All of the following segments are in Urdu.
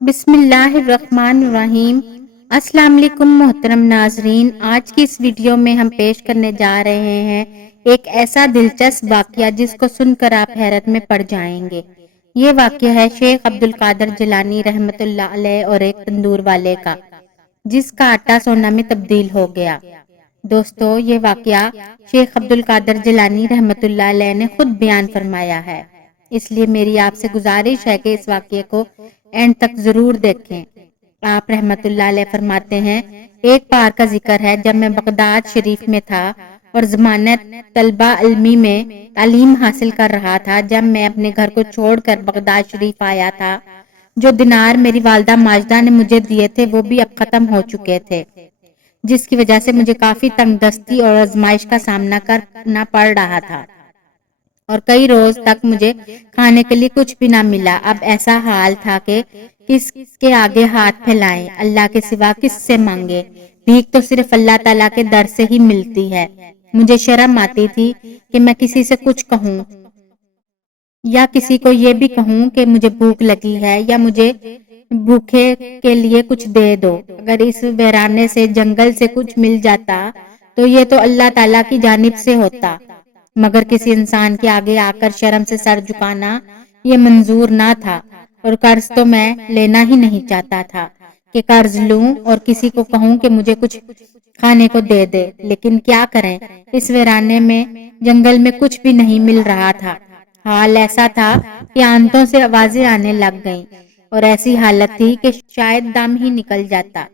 بسم اللہ الرحمن الرحیم۔ السلام علیکم محترم ناظرین، آج کی اس ویڈیو میں ہم پیش کرنے جا رہے ہیں ایک ایسا دلچسپ واقعہ جس کو سن کر آپ حیرت میں پڑ جائیں گے۔ یہ واقعہ ہے شیخ عبد القادر جیلانی رحمۃ اللہ علیہ اور ایک تندور والے کا، جس کا آٹا سونا میں تبدیل ہو گیا۔ دوستو، یہ واقعہ شیخ عبد القادر جیلانی رحمۃ اللہ علیہ نے خود بیان فرمایا ہے، اس لیے میری آپ سے گزارش ہے کہ اس واقعے کو اینڈ تک ضرور دیکھیں۔ آپ رحمت اللہ علیہ فرماتے ہیں، ایک بار کا ذکر ہے جب میں بغداد شریف میں تھا اور زمانہ طلبہ علمی میں تعلیم حاصل کر رہا تھا، جب میں اپنے گھر کو چھوڑ کر بغداد شریف آیا تھا۔ جو دینار میری والدہ ماجدہ نے مجھے دیے تھے وہ بھی اب ختم ہو چکے تھے، جس کی وجہ سے مجھے کافی تنگ دستی اور آزمائش کا سامنا کرنا پڑ رہا تھا اور کئی روز تک مجھے کھانے کے لیے کچھ بھی نہ ملا۔ اب ایسا حال تھا کہ کس کے آگے ہاتھ پھیلائیں، اللہ کے سوا کس سے مانگے، بھیک تو صرف اللہ تعالیٰ کے در سے ہی ملتی ہے۔ مجھے شرم آتی تھی کہ میں کسی سے کچھ کہوں یا کسی کو یہ بھی کہوں کہ مجھے بھوک لگی ہے یا مجھے بھوکے کے لیے کچھ دے دو۔ اگر اس ویرانے سے جنگل سے کچھ مل جاتا تو یہ تو اللہ تعالیٰ کی جانب سے ہوتا، مگر کسی انسان کے آگے آ کر شرم سے سر جھکانا یہ منظور نہ تھا، اور قرض تو میں لینا ہی نہیں چاہتا تھا کہ قرض لوں اور کسی کو کہوں کہ مجھے کچھ کھانے کو دے دے۔ لیکن کیا کریں، اس ویرانے میں جنگل میں کچھ بھی نہیں مل رہا تھا۔ حال ایسا تھا کہ آنتوں سے آوازیں آنے لگ گئیں اور ایسی حالت تھی کہ شاید دم ہی نکل جاتا،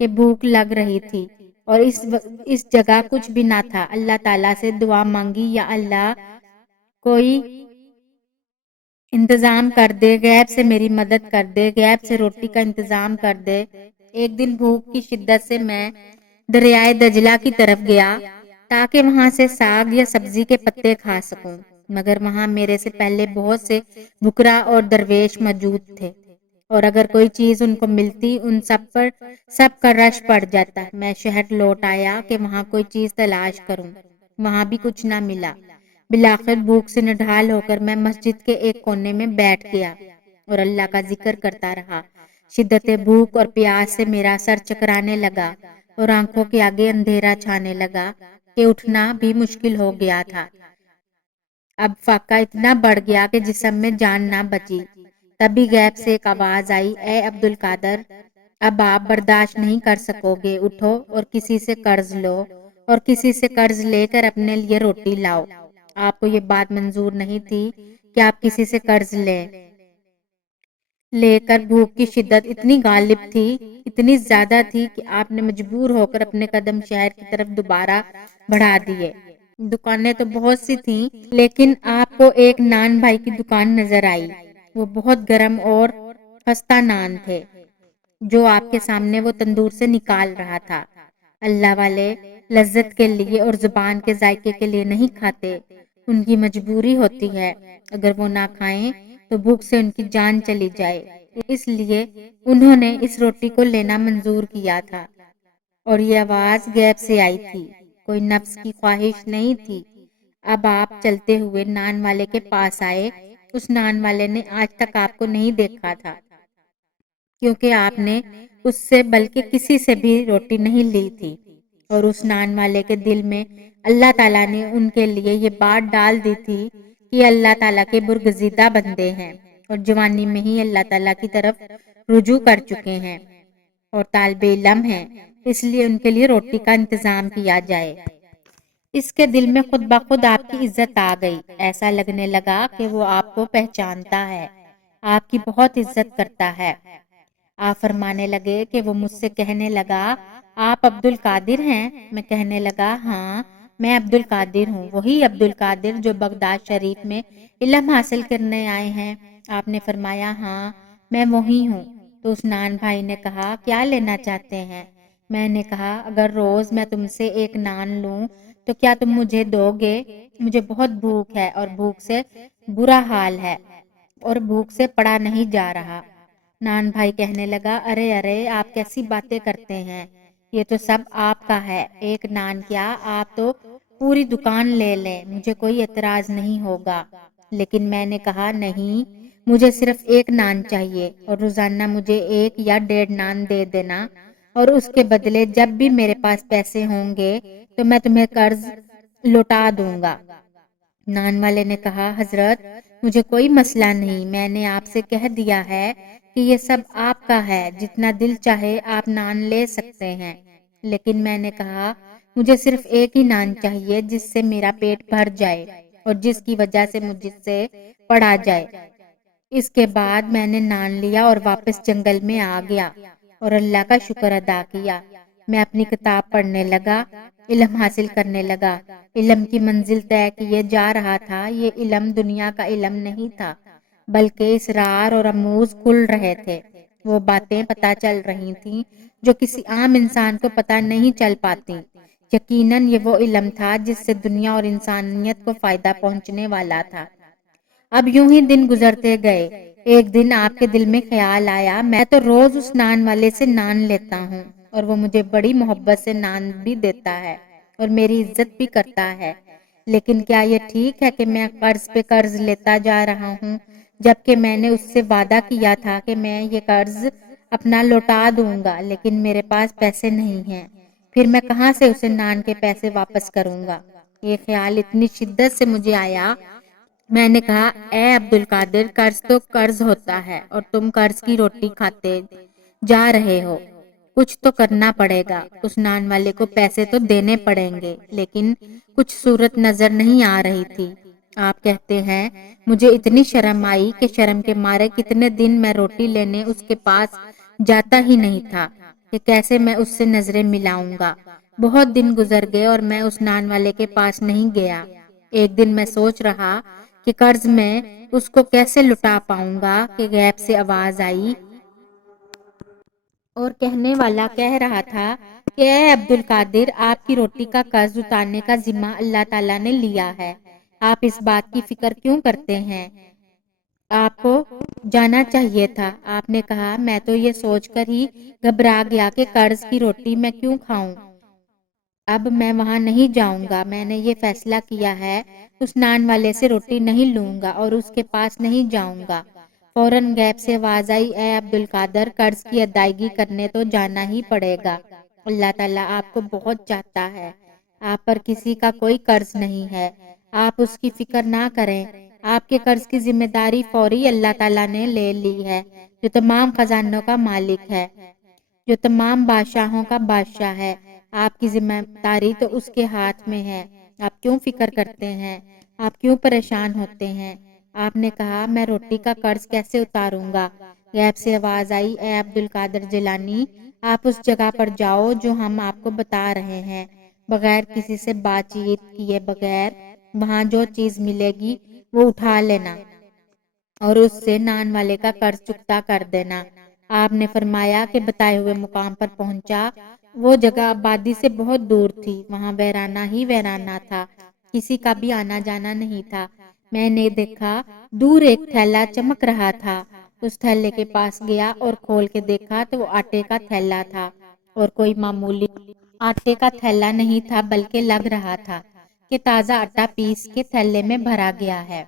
کہ بھوک لگ رہی تھی اور اس جگہ کچھ بھی نہ تھا۔ اللہ تعالیٰ سے دعا مانگی، یا اللہ کوئی انتظام کر دے، غیب سے میری مدد کر دے، غیب سے روٹی کا انتظام کر دے۔ ایک دن بھوک کی شدت سے میں دریائے دجلہ کی طرف گیا تاکہ وہاں سے ساگ یا سبزی کے پتے کھا سکوں، مگر وہاں میرے سے پہلے بہت سے بکرا اور درویش موجود تھے، اور اگر کوئی چیز ان کو ملتی ان سب کا رش پڑ جاتا۔ میں شہر لوٹ آیا کہ وہاں کوئی چیز تلاش کروں، وہاں بھی کچھ نہ ملا۔ بالآخر بھوک سے نڈھال ہو کر میں مسجد کے ایک کونے میں بیٹھ گیا اور اللہ کا ذکر کرتا رہا۔ شدت بھوک اور پیاس سے میرا سر چکرانے لگا اور آنکھوں کے آگے اندھیرا چھانے لگا کہ اٹھنا بھی مشکل ہو گیا تھا۔ اب فاقہ اتنا بڑھ گیا کہ جسم میں جان نہ بچی۔ تبھی غیب سے ایک آواز آئی، اے عبد القادر، اب آپ برداشت نہیں کر سکو گے، اٹھو اور کسی سے قرض لو اور کسی سے قرض لے کر اپنے لیے روٹی لاؤ۔ آپ کو یہ بات منظور نہیں تھی کہ آپ کسی سے قرض لے کر بھوک کی شدت اتنی غالب تھی، اتنی زیادہ تھی کہ آپ نے مجبور ہو کر اپنے قدم شہر کی طرف دوبارہ بڑھا دیے۔ دکانیں تو بہت سی تھیں، لیکن آپ کو ایک نان بھائی کی دکان نظر آئی۔ وہ بہت گرم اور خستہ نان تھے جو آپ کے سامنے وہ تندور سے نکال رہا تھا۔ اللہ والے لذت کے لیے اور زبان کے ذائقے کے لیے نہیں کھاتے، ان کی مجبوری ہوتی ہے، اگر وہ نہ کھائیں تو بھوک سے ان کی جان چلی جائے، اس لیے انہوں نے اس روٹی کو لینا منظور کیا تھا۔ اور یہ آواز غیب سے آئی تھی، کوئی نفس کی خواہش نہیں تھی۔ اب آپ چلتے ہوئے نان والے کے پاس آئے۔ اس نان والے نے آج تک آپ کو نہیں دیکھا تھا، کیونکہ آپ نے اس سے بلکہ کسی سے بھی روٹی نہیں لی تھی، اور اس نان والے کے دل میں اللہ تعالیٰ نے ان کے لیے یہ بات ڈال دی تھی کہ اللہ تعالیٰ کے برگزیدہ بندے ہیں اور جوانی میں ہی اللہ تعالیٰ کی طرف رجوع کر چکے ہیں اور طالب علم ہیں، اس لیے ان کے لیے روٹی کا انتظام کیا جائے۔ اس کے دل میں خود بخود آپ کی عزت آ گئی، ایسا لگنے لگا کہ وہ آپ کو پہچانتا ہے، آپ کی بہت عزت کرتا ہے۔ آپ فرمانے لگے کہ وہ مجھ سے کہنے لگا، آپ عبد القادر ہیں؟ میں کہنے لگا، ہاں میں عبد القادر ہوں، وہی عبد القادر جو بغداد شریف میں علم حاصل کرنے آئے ہیں۔ آپ نے فرمایا، ہاں میں وہی ہوں۔ تو اس نان بھائی نے کہا، کیا لینا چاہتے ہیں؟ میں نے کہا، اگر روز میں تم سے ایک نان لوں تو کیا تم مجھے دو گے؟ مجھے بہت بھوک ہے اور بھوک سے برا حال ہے اور بھوک سے پڑا نہیں جا رہا۔ نان بھائی کہنے لگا، ارے ارے آپ کیسی باتیں کرتے ہیں، یہ تو سب آپ کا ہے، ایک نان کیا آپ تو پوری دکان لے لیں، مجھے کوئی اعتراض نہیں ہوگا۔ لیکن میں نے کہا، نہیں، مجھے صرف ایک نان چاہیے اور روزانہ مجھے 1 یا 1.5 نان دے دینا، اور اس کے بدلے جب بھی میرے پاس پیسے ہوں گے تو میں تمہیں قرض لوٹا دوں گا۔ نان والے نے کہا، حضرت مجھے کوئی مسئلہ نہیں، میں نے آپ سے کہہ دیا ہے کہ یہ سب آپ کا ہے، جتنا دل چاہے آپ نان لے سکتے ہیں۔ لیکن میں نے کہا، مجھے صرف ایک ہی نان چاہیے جس سے میرا پیٹ بھر جائے اور جس کی وجہ سے مجھ سے پڑھا جائے۔ اس کے بعد میں نے نان لیا اور واپس جنگل میں آ گیا اور اللہ کا شکر ادا کیا۔ میں اپنی کتاب پڑھنے لگا، علم حاصل کرنے لگا۔ علم کی منزل طے کیے جا رہا تھا۔ یہ علم دنیا کا علم نہیں تھا، بلکہ اسرار اور رموز کھل رہے تھے۔ وہ باتیں پتہ چل رہی تھیں جو کسی عام انسان کو پتہ نہیں چل پاتی۔ یقیناً یہ وہ علم تھا جس سے دنیا اور انسانیت کو فائدہ پہنچنے والا تھا۔ اب یوں ہی دن گزرتے گئے۔ ایک دن آپ کے دل میں خیال آیا، میں تو روز اس نان والے سے نان لیتا ہوں اور وہ مجھے بڑی محبت سے نان بھی دیتا ہے اور میری عزت بھی کرتا ہے، لیکن کیا یہ ٹھیک ہے کہ میں قرض پہ قرض لیتا جا رہا ہوں، جبکہ میں نے اس سے وعدہ کیا تھا کہ میں یہ قرض اپنا لوٹا دوں گا، لیکن میرے پاس پیسے نہیں ہیں۔ پھر میں کہاں سے اسے نان کے پیسے واپس کروں گا؟ یہ خیال اتنی شدت سے مجھے آیا، میں نے کہا، اے عبد القادر، قرض تو قرض ہوتا ہے اور تم قرض کی روٹی کھاتے جا رہے ہو، کچھ تو کرنا پڑے گا۔ اس نان والے کو پیسے تو دینے پڑیں گے، لیکن کچھ صورت نظر نہیں آ رہی تھی۔ آپ کہتے ہیں، مجھے اتنی شرم آئی کہ شرم کے مارے کتنے دن میں روٹی لینے اس کے پاس جاتا ہی نہیں تھا کہ کیسے میں اس سے نظریں ملاؤں گا۔ بہت دن گزر گئے اور میں اس نان والے کے پاس نہیں گیا۔ ایک دن میں سوچ رہا کہ قرض میں اس کو کیسے لٹا پاؤں گا کہ غیب سے آواز آئی اور کہنے والا کہہ رہا تھا کہ اے عبد القادر، آپ کی روٹی کا قرض اتارنے کا ذمہ اللہ تعالیٰ نے لیا ہے، آپ اس بات کی فکر کیوں کرتے ہیں؟ آپ کو جانا چاہیے تھا۔ آپ نے کہا، میں تو یہ سوچ کر ہی گھبرا گیا کہ قرض کی روٹی میں کیوں کھاؤں۔ اب میں وہاں نہیں جاؤں گا۔ میں نے یہ فیصلہ کیا ہے، اس نان والے سے روٹی نہیں لوں گا اور اس کے پاس نہیں جاؤں گا۔ فوراً غیب سے آواز آئی، اے عبد القادر، قرض کی ادائیگی کرنے تو جانا ہی پڑے گا۔ اللہ تعالیٰ آپ کو بہت چاہتا ہے، آپ پر کسی کا کوئی قرض نہیں ہے، آپ اس کی فکر نہ کریں۔ آپ کے قرض کی ذمہ داری فوری اللہ تعالیٰ نے لے لی ہے، جو تمام خزانوں کا مالک ہے، جو تمام بادشاہوں کا بادشاہ ہے۔ آپ کی ذمہ داری تو اس کے ہاتھ میں ہے۔ آپ کیوں فکر کرتے ہیں؟ آپ کیوں پریشان ہوتے ہیں؟ آپ نے کہا، میں روٹی کا قرض کیسے اتاروں گا؟ غیب سے آواز آئی، اے عبد القادر جیلانی، آپ اس جگہ پر جاؤ جو ہم آپ کو بتا رہے ہیں، بغیر کسی سے بات چیت کیے بغیر وہاں جو چیز ملے گی وہ اٹھا لینا اور اس سے نان والے کا قرض چکتا کر دینا۔ آپ نے فرمایا کہ بتائے ہوئے مقام پر پہنچا۔ وہ جگہ آبادی سے بہت دور تھی، وہاں ویرانہ ہی ویرانہ تھا، کسی کا بھی آنا جانا نہیں تھا۔ میں نے دیکھا دور ایک تھیلا چمک رہا تھا، اس تھیلے کے پاس گیا اور کھول کے دیکھا تو وہ آٹے کا تھیلا تھا، اور کوئی معمولی آٹے کا تھیلا نہیں تھا، بلکہ لگ رہا تھا کہ تازہ آٹا پیس کے تھیلے میں بھرا گیا ہے۔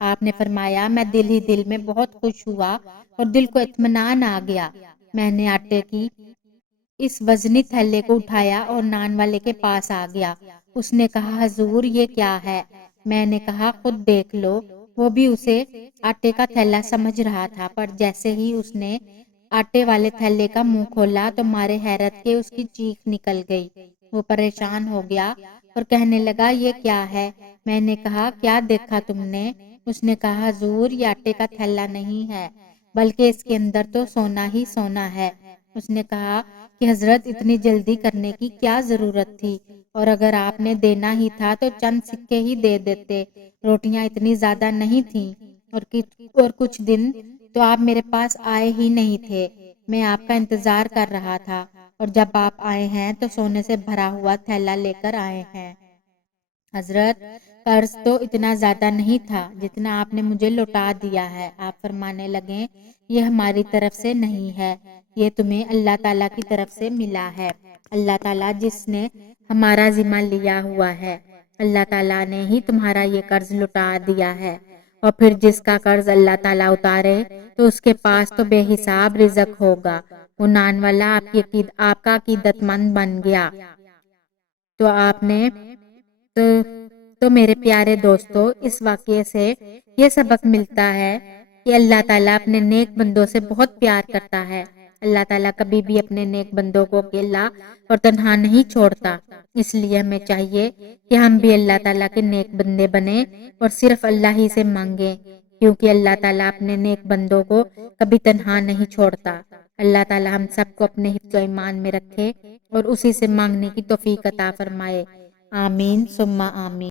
آپ نے فرمایا، میں دل ہی دل میں بہت خوش ہوا اور دل کو اطمینان آ گیا۔ میں نے آٹے کی اس وزنی تھیلے کو اٹھایا اور نان والے کے پاس آ گیا۔ اس نے کہا، حضور یہ کیا ہے؟ میں نے کہا، خود دیکھ لو۔ وہ بھی اسے آٹے کا تھیلا سمجھ رہا تھا، پر جیسے ہی اس نے آٹے والے تھیلے کا منہ کھولا تو مارے حیرت کے اس کی چیخ نکل گئی۔ وہ پریشان ہو گیا اور کہنے لگا، یہ کیا ہے؟ میں نے کہا، کیا دیکھا تم نے؟ اس نے کہا، حضور یہ آٹے کا تھیلا نہیں ہے، بلکہ اس کے اندر تو سونا ہی سونا ہے۔ اس نے کہا کہ حضرت، اتنی جلدی کرنے کی کیا ضرورت تھی، اور اگر آپ نے دینا ہی تھا تو چند سکے ہی دے دیتے، روٹیاں اتنی زیادہ نہیں تھیں، اور کچھ دن تو آپ میرے پاس آئے ہی نہیں تھے۔ میں آپ کا انتظار کر رہا تھا، اور جب آپ آئے ہیں تو سونے سے بھرا ہوا تھیلا لے کر آئے ہیں۔ حضرت، قرض تو اتنا زیادہ نہیں تھا جتنا آپ نے مجھے لوٹا دیا ہے۔ آپ فرمانے لگے، یہ ہماری طرف سے نہیں ہے، یہ تمہیں اللہ تعالیٰ کی طرف سے ملا ہے۔ اللہ تعالیٰ جس نے ہمارا ذمہ لیا ہوا ہے، اللہ تعالیٰ نے ہی تمہارا یہ قرض لوٹا دیا ہے، اور پھر جس کا قرض اللہ تعالیٰ اتارے تو اس کے پاس تو بے حساب رزق ہوگا۔ عنان والا آپ کا عقیدت مند بن گیا۔ تو آپ نے تو تو میرے پیارے دوستو، اس واقعے سے یہ سبق ملتا ہے کہ اللہ تعالیٰ اپنے نیک بندوں سے بہت پیار کرتا ہے۔ اللہ تعالیٰ کبھی بھی اپنے نیک بندوں کو اکیلا اور تنہا نہیں چھوڑتا۔ اس لیے ہمیں چاہیے کہ ہم بھی اللہ تعالیٰ کے نیک بندے بنیں اور صرف اللہ ہی سے مانگیں، کیونکہ اللہ تعالیٰ اپنے نیک بندوں کو کبھی تنہا نہیں چھوڑتا۔ اللہ تعالیٰ ہم سب کو اپنے حفظ و ایمان میں رکھے اور اسی سے مانگنے کی توفیق عطا فرمائے۔ آمین ثم آمین۔